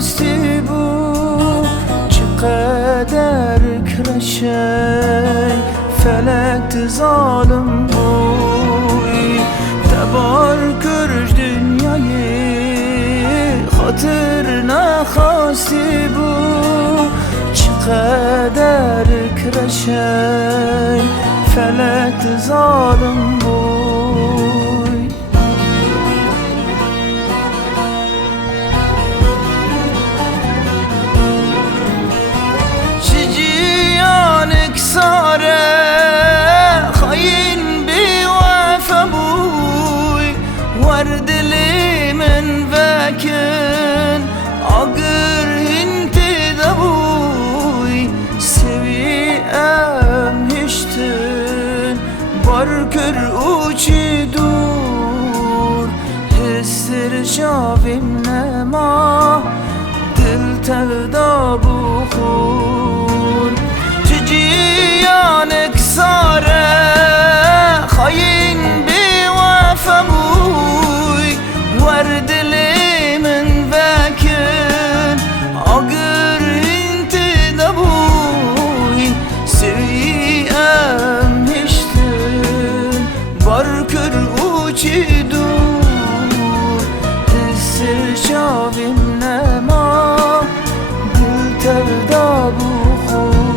نخواستی بود چقدر کرشی فلک ظالم بوی تبار کرش دنیای خاطر نخواستی بود چقدر کرشی فلک ظالم بوی چجیانک ساره خاین بی وفا بوی وردلی من وکن آگر هنتی دبوی سوی ام هشتن بارکر اوچی دور هستر شاویم نما دل تغدا بخون چجیانک ساره خاین بی وفا بوی وردلی من وکن آگر هنتی دبوی سوی ام هشتن بارکر اوچی دور حس شاویم نما دل تغدا بخون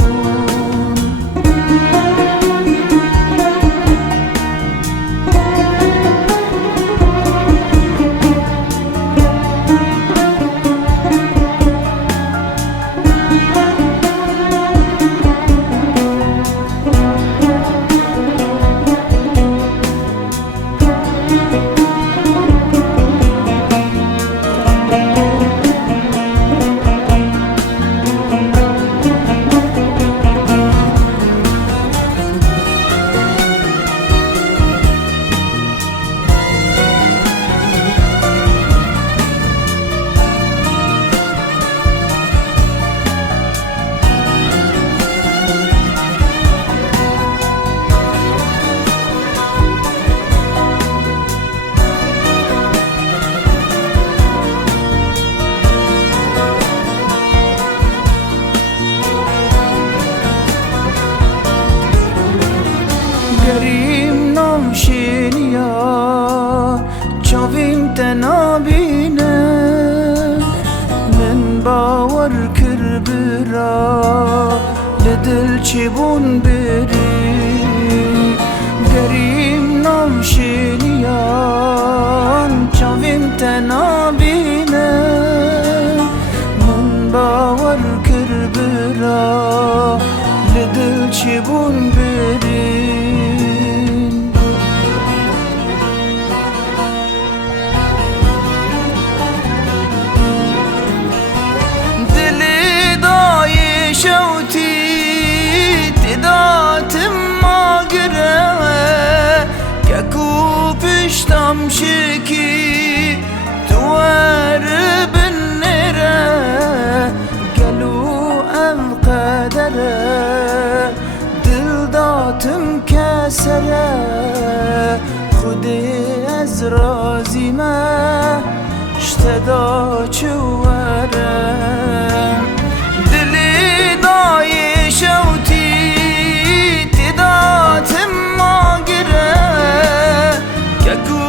گریم نامشینیا چاویم تنابینه من باور کر برا لدل چبون بری گریم نامشینیا چاویم تنابینه من باور کر برا لدل چبون بری شوتی تداتم ماگره ککو پشتم شکی توار بنره گلو ام قدره دل داتم کسره خودی از رازیمه اشتدا چواره شوتی تداتم ماگره ککو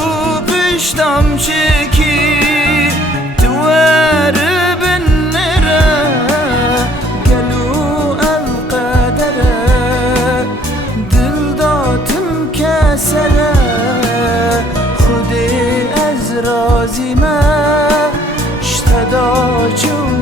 پشتم شکی توار بنره گلو القدره دل داتم کسره خودی از رازیمه اشتدا چون